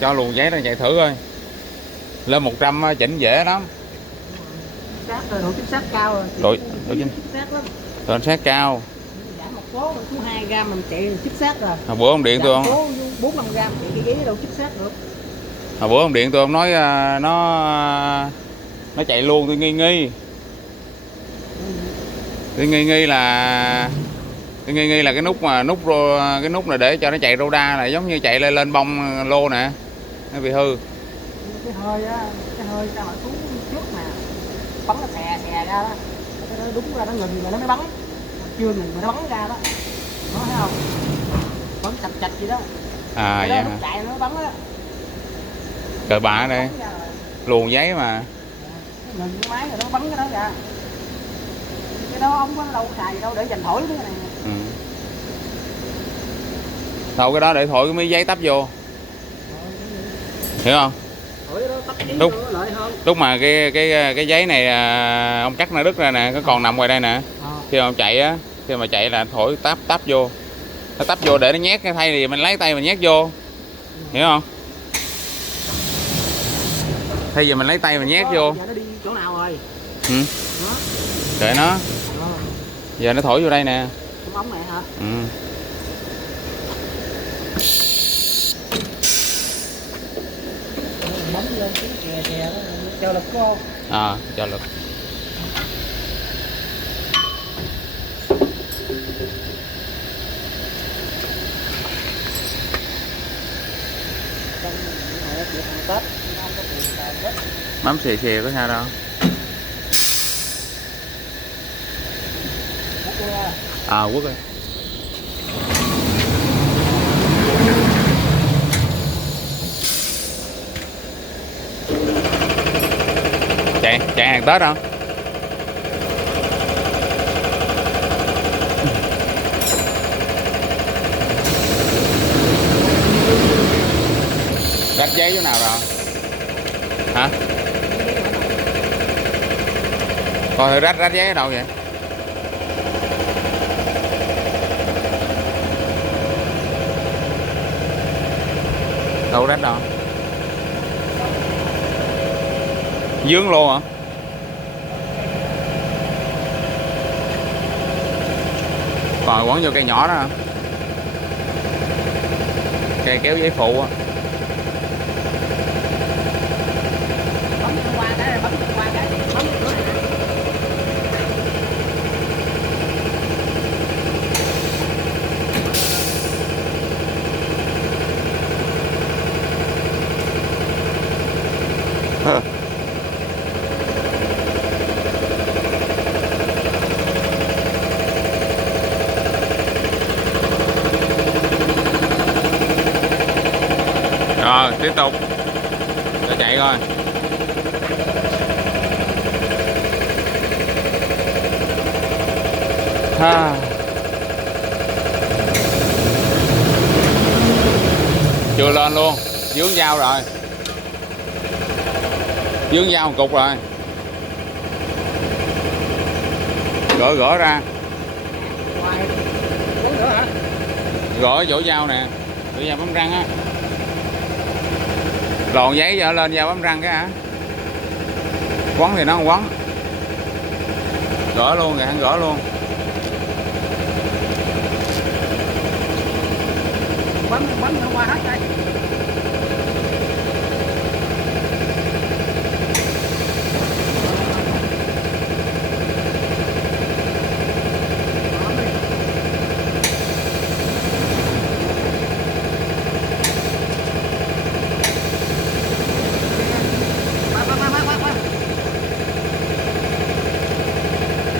Cho luồn giấy ra chạy thử coi. Lên 100 chỉnh dễ lắm. Sát rồi, độ chính xác cao rồi. Độ chính xác lắm. chính xác cao. Giảm một số cứ 2 gram mình chạy chính xác rồi. Hồi bữa ông điện tôi không? 4-5 gram chạy cái đâu chính xác được. Hồi bữa ông điện tôi ông nói nó chạy luôn, tôi nghi nghi. Tôi nghi nghi là cái nút cái nút này để cho nó chạy roda là giống như chạy lên bông lô nè, nó bị hư. Cái hơi sao mà xuống trước mà bắn nó xè ra đó, cái đó đúng ra nó ngừng rồi nó mới bắn, chưa ngừng mà nó bắn ra đó, nó thấy không, bắn chạch chạch gì đó. Cái đó lúc chạy nó bắn á. Cờ bạ đây, luồn giấy mà. Ngừng cái máy rồi nó bắn cái đó ra. Cái đó không có đâu xài đâu để dành thổi cái này. Đâu cái đó để thổi cái miếng giấy tắp vô. Hiểu không? Lúc mà cái giấy này ông cắt nó đứt ra nè, nó còn nằm ngoài đây nè. Khi mà ông chạy á, khi mà chạy là thổi tắp vô. Nó tắp vô để nó nhét, cái thay thì mình lấy tay mình nhét vô. Hiểu không? Thay vì mình lấy tay mình nhét vô. Giờ nó đi chỗ nào rồi? Kệ nó. Giờ nó thổi vô đây nè. Cái ống này hả? Bấm lên cái chè đó, cho lực có không? Cho lực. Bấm xì xì có sao đâu. Quất ơi. Chạy hàng Tết không? Rách giấy chỗ nào rồi? Hả? Coi thử rách giấy ở đâu vậy? Đâu rách đâu? Dướng luôn hả? Còn quấn vô cây nhỏ đó hả? Cây kéo giấy phụ á. Rồi tiếp tục để chạy coi. Chưa lên luôn, dướng dao rồi, dướng dao một cục rồi, gỡ ra, gỡ chỗ dao nè, chỗ dao bấm răng á, lòn giấy trở lên dao bấm răng cái hả, quấn thì nó không quấn, gỡ luôn rồi, hắn gỡ luôn. Bấm nó qua hết đây.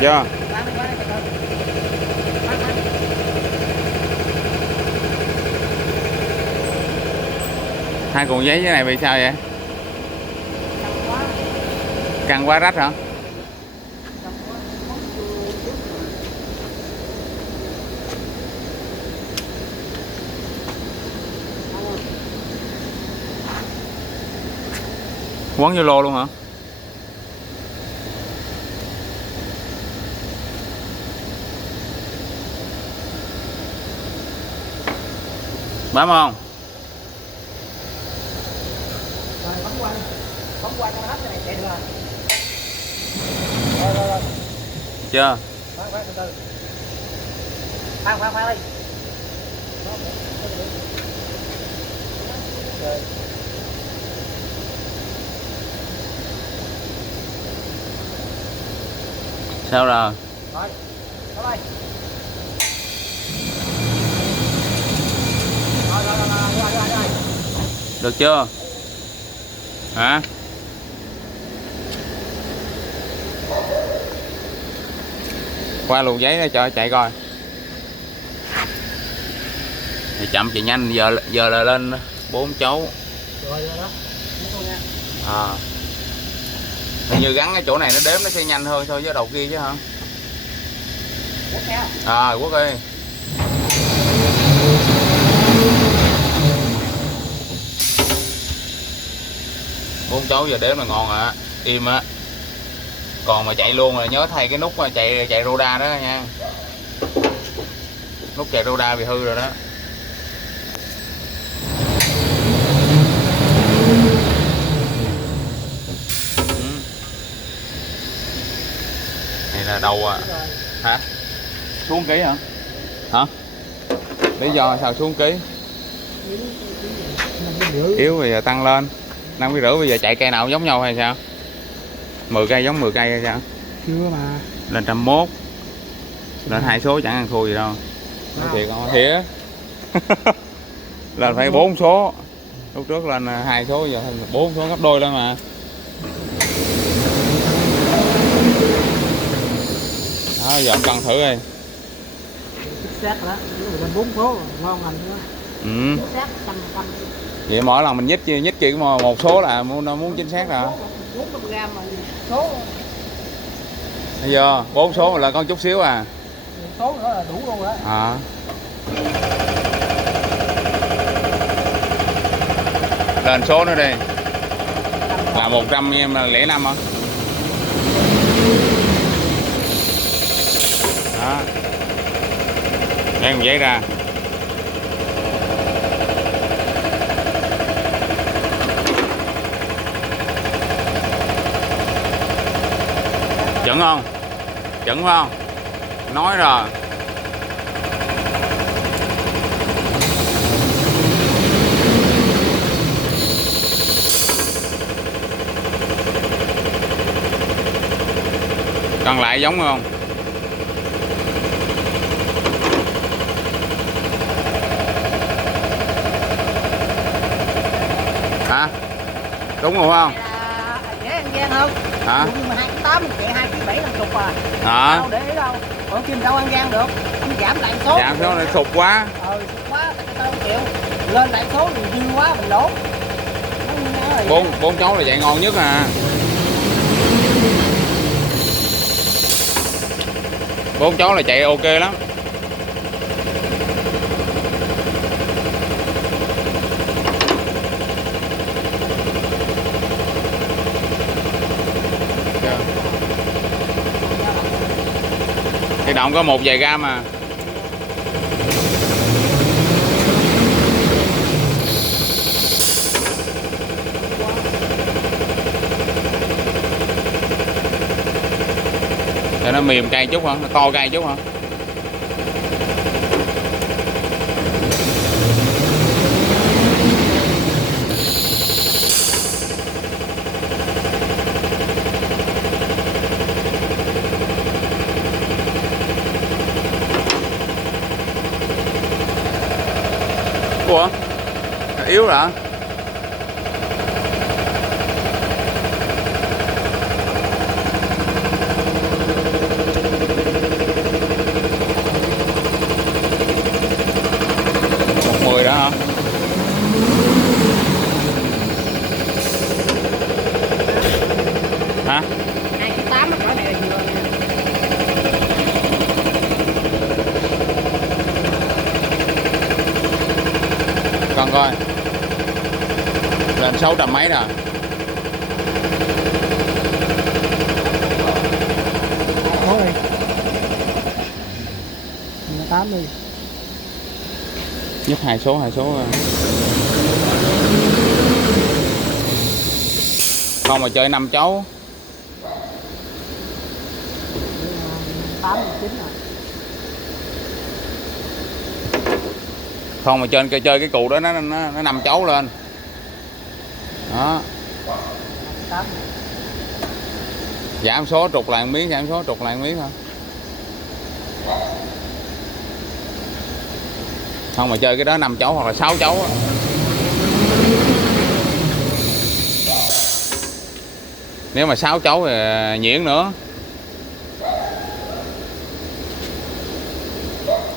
Chưa? Hai cuộn giấy cái này bị sao vậy? Căng quá rách hả? Quấn vô lô luôn hả? Bấm không? bấm qua cho nó hết cái này chạy được rồi. Rồi. Chưa? Khoan từ từ. Khoan đi. Rồi. Sao rồi? Rồi. Đó đây. Rồi. Được chưa? Hả? Qua luồng giấy đó cho chạy coi. Thì chậm chạy nhanh, giờ là lên 4 chấu. Rồi đó. Hình như gắn cái chỗ này nó đếm nó sẽ nhanh hơn so với đầu kia chứ hả? Quốc ơi. Bốn chấu giờ đếm là ngon ạ, im á. Còn mà chạy luôn là nhớ thay cái nút mà chạy roda đó nha. Nút chạy roda bị hư rồi đó. Này là đầu à. Hả? Xuống ký hả? Hả? Lý do sao xuống ký? Yếu bây giờ tăng lên 5,5 bây giờ chạy cây nào giống nhau hay sao? 10 cây giống 10 cây hay sao? Chưa mà. Lên 101. Lên 2 số chẳng ăn thua gì đâu. Nói thiệt không? Thiệt. Lên phải 4 số. Lúc trước lên 2 số giờ 4 số gấp đôi lên mà. Đó, giờ ông cân thử đi. Xác đó, lên 4 số ngon lành nữa. Ừ. Xác 100%. Vậy mỗi lần mình nhích kia một số là muốn chính xác rồi. 400g mà số. Bây giờ 4 số mà là con chút xíu à. Số nữa là đủ luôn đó. Lên số nữa đi. Là 105 hả? Đó. Đem giấy ra. Chuẩn không? Chuẩn phải không? Nói rồi. Còn lại giống không? Hả? Đúng rồi không? Dễ ăn gian không? Hả? Nhưng mà 2,8 chạy 2,7 50 à. Hả? Đâu để ý đâu. Còn kim đâu ăn gian được. Anh giảm lại số. Giảm số này sụt quá. Sụt quá, tao không chịu. Lên lại số thì dư quá mình lỗ. 4 chấu là chạy ngon nhất à. 4 chấu là chạy ok lắm. Cái động có một vài gam à. Cho nó mềm cây chút hả? Nó to cây chút hả? Ủa? Yếu rồi hả? Đó hả? Hả? 2,8 nó cỡ này là vừa nè. Con coi. Lên 600 mấy rồi. Thôi. 8 đi. Nhấp hai số Không mà chơi 5 chấu. 8 9 rồi. Không mà trên chơi cái cụ đó nó 5 chấu lên. Đó. 8. Giảm số trục lại 1 miếng, giảm số trục lại 1 miếng thôi. Không mà chơi cái đó 5 chấu hoặc là 6 chấu á. Nếu mà 6 chấu thì nhuyễn nữa.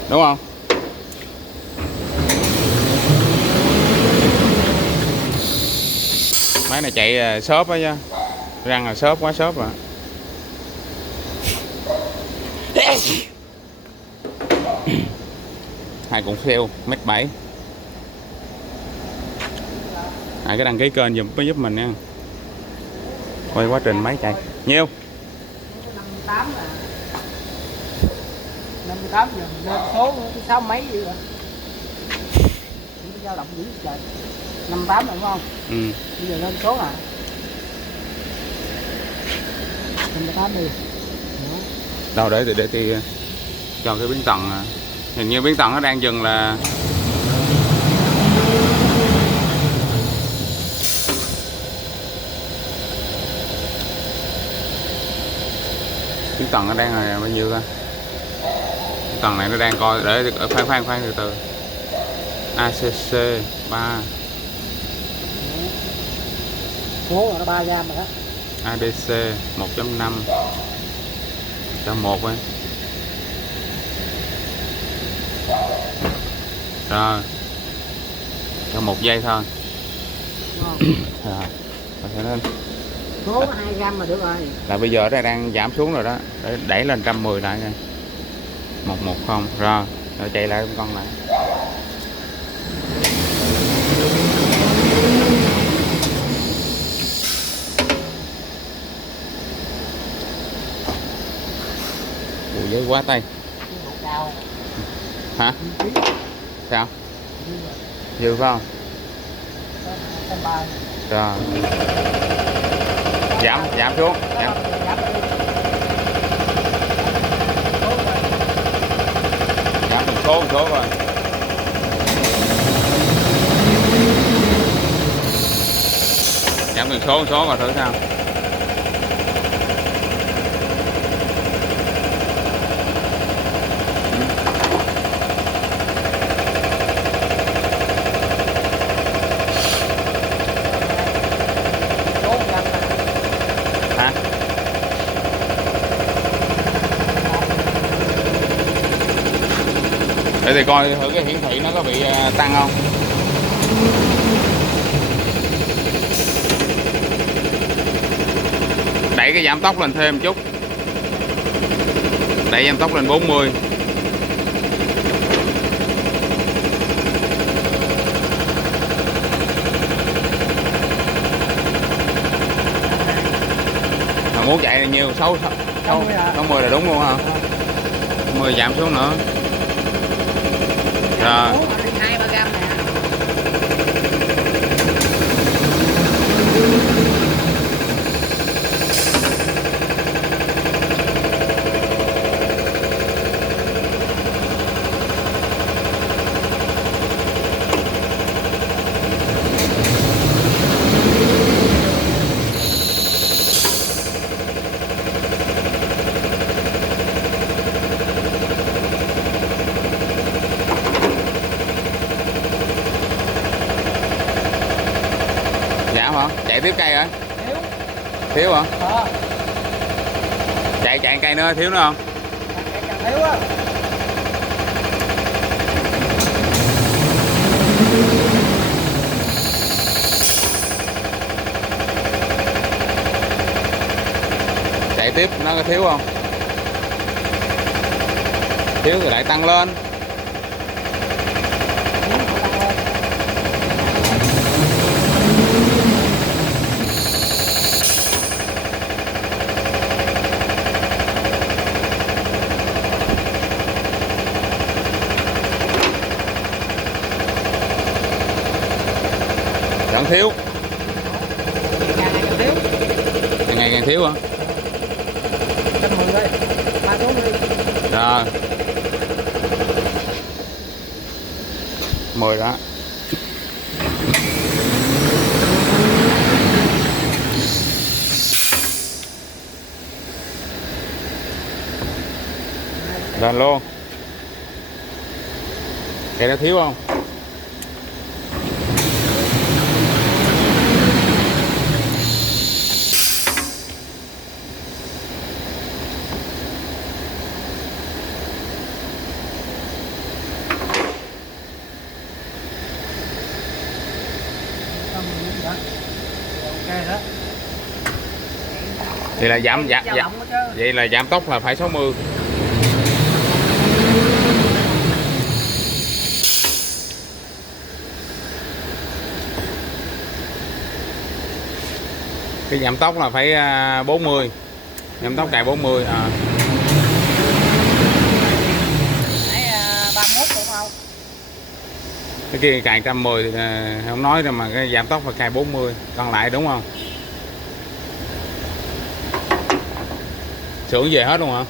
Đúng không? Máy này chạy xốp á chứ. Răng là xốp, quá xốp rồi. Hai cũng siêu 1m7. Hai cái đăng ký kênh giúp mình nha. Quay quá trình máy chạy. Nhiêu? 58 là 58 giờ lên số cái 6 mấy vậy rồi. Dao động dữ trời. 58 rồi đúng không? Ừ. Bây giờ lên số à. 58 đi. Đâu để thì cho cái biến tần. Hình như biến tần nó đang dừng là biến tần nó đang là bao nhiêu coi. Biến tần này nó đang coi để khoan từ từ. ACC 3. Số là nó 3 gram rồi đó. ADC 1.5 cho 1 ấy. Rồi cho 1 giây thôi. Rồi lên. Số 2 gram mà được rồi. Là bây giờ nó đang giảm xuống rồi đó, để đẩy lên 110 lại nha. 110 rồi chạy lại con lại. Ủa giấy quá tay. Hả? Sao? Dư phải không? Rồi. Giảm xuống. Giảm từng số rồi. Giảm từng số rồi thử sao. Hả? Để thì coi thử cái hiển thị nó có bị tăng không. Đẩy cái giảm tốc lên thêm chút. Đẩy giảm tốc lên 40. Mà muốn chạy là nhiều 60 là đúng luôn hả? 10 giảm xuống nữa. Rồi. 2-3 gram nè. Giảm hả? Chạy tiếp cây rồi. Thiếu hả? Chạy cây nữa thiếu nữa không? Thiếu á. Chạy tiếp nó có thiếu không? Thiếu thì lại tăng lên. Vẫn thiếu. Thiếu. càng ngày càng thiếu hả? 110 thôi, 3 số đi. Rồi 10 đó. Lên luôn. Cái đó thiếu không? Ok đó. Vậy là giảm Dao động đó chứ. vậy là giảm tốc là phải 60. Cái giảm tốc là phải 40. Giảm tốc cài 40 à. Nãy 31 đúng không? Cái kia cài 110 thì không nói đâu, mà cái giảm tốc phải cài 40 còn lại đúng không? Xưởng về hết luôn hả?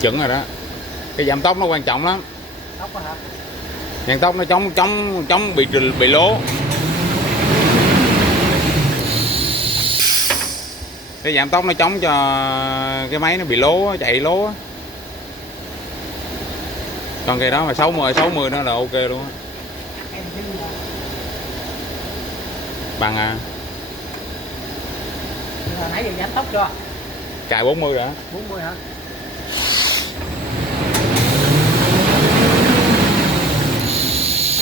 Chuẩn rồi đó. Cái giảm tốc nó quan trọng lắm. Tốc hả? Giảm tốc nó chống bị lố. Cái giảm tốc nó chống cho cái máy nó bị lố, chạy lố. Còn cái đó mà 60 nó là ok luôn á. Bằng à. Nãy giờ giảm tốc chưa? Cài 40 rồi. 40 hả?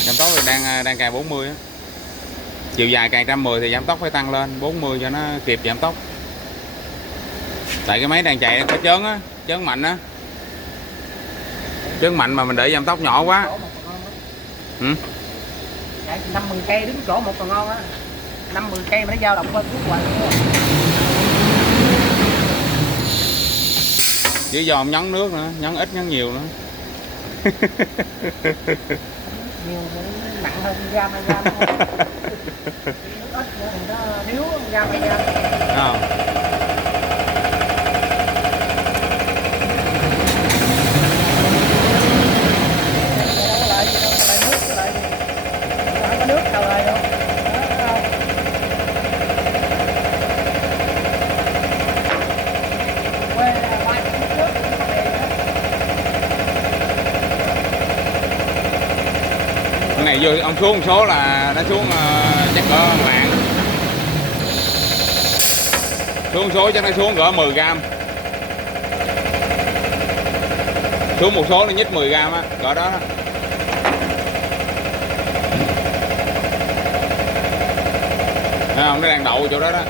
Giảm tốc thì đang cài 40 á. Chiều dài cài 110 thì giảm tốc phải tăng lên 40 cho nó kịp giảm tốc. Tại cái máy đang chạy có chớn á, chớn mạnh á. Chớn mạnh mà mình để giảm tốc nhỏ quá. Ừ? Chạy 50 cây đứng chỗ một còn ngon á. 50 cây mà nó dao động hơn chút hoài luôn. Chỉ do nhấn nước nữa, nhấn ít nhấn nhiều nữa. Nhiều nặng hơn gam hay gam không? Ít nữa thì nó thiếu gam hay gam. Không. Cái này vô ông xuống một số là nó xuống chắc cỡ lạng. Xuống số chắc nó xuống cỡ 10 gram. Xuống một số nó nhích 10 gram á, cỡ đó. Thấy không, nó đang đậu chỗ đó đó.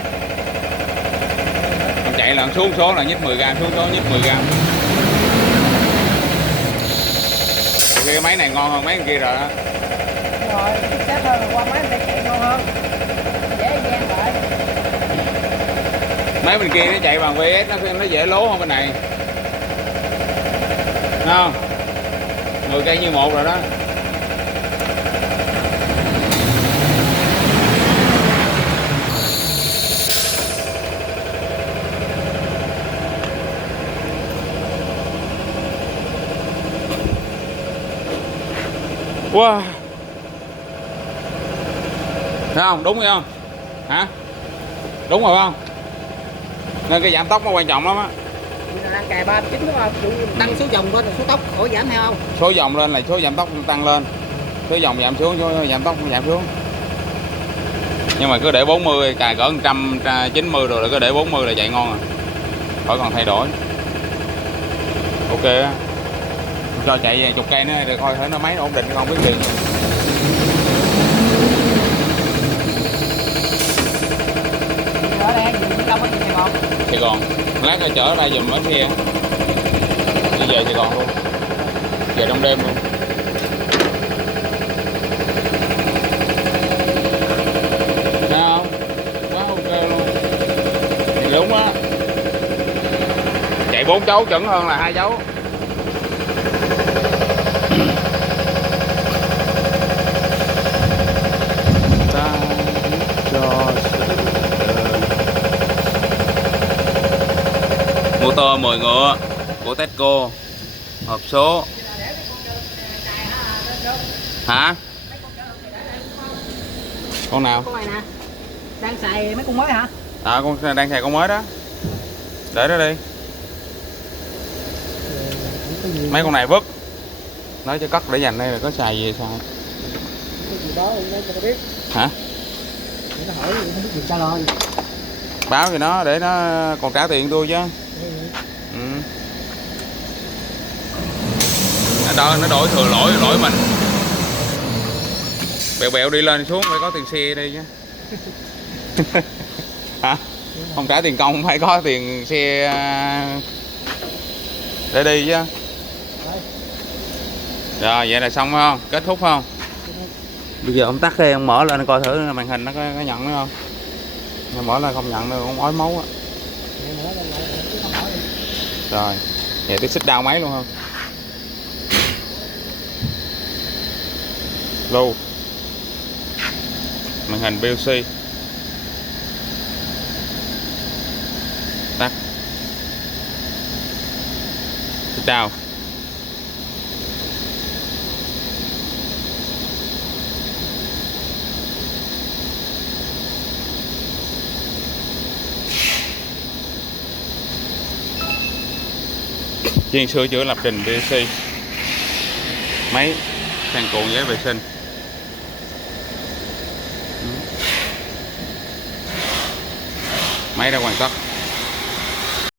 Ông chạy là xuống số là nhích 10 gram, xuống số nhích 10 gram. Cái máy này ngon hơn mấy cái kia rồi đó. Rồi, chắc hơn qua máy này chạy ngon hơn. Dễ dàng lại. Mấy bên kia nó chạy bằng VS nó dễ lố hơn bên này. Thấy không? 10 cây như một rồi đó. Wow. Thấy không? Đúng không? Hả? Đúng rồi không? Nên cái giảm tốc nó quan trọng lắm á. Đang cài 39 đúng không? Tăng số vòng lên, số tốc khỏi giảm theo không? Số vòng lên là số giảm tốc tăng lên. Số vòng giảm xuống, số giảm tốc giảm xuống. Nhưng mà cứ để 40, cài cỡ 190 rồi là cứ để 40 là chạy ngon à. Khỏi còn thay đổi. Ok á. Cho chạy về chục cây nữa để coi thử nó máy nó ổn định không biết gì. Ở đây gì đâu có gì không? Sài Gòn. Lát rồi chở ra giùm ở kia. Đi về Sài Gòn luôn. Về trong đêm luôn. Thấy không? Quá ok luôn. Thì đúng á. Chạy 4 dấu chuẩn hơn là 2 dấu. Ta cho Motor 10 ngựa của Tesco, hộp số. Hả? Con nào? Con này nè, đang xài mấy con mới hả? Con đang xài con mới đó. Để đó đi. Mấy con này vứt. Nói cho cất để dành đây là có xài gì xài. Cái gì đó thì nói cho nó biết. Hả? Để nó hỏi không biết gì trả lời. Báo cho nó để nó còn trả tiền tôi chứ. Ừ. Nó đổi thừa lỗi mình. Bèo bèo đi lên xuống phải có tiền xe đi chứ. Hả? Không trả tiền công phải có tiền xe để đi chứ. Rồi vậy là xong phải không? Kết thúc phải không? Bây giờ ông tắt đi, ông mở lên coi thử màn hình nó có nhận nữa không? Nếu mở lên không nhận nữa, ông ói máu á. Rồi, vậy tôi xích đau máy luôn không? Lưu màn hình BLC. Tắt. Xích đau. Chuyên sửa chữa lập trình BLC. Máy sang cuộn giấy vệ sinh. Máy đã hoàn tất.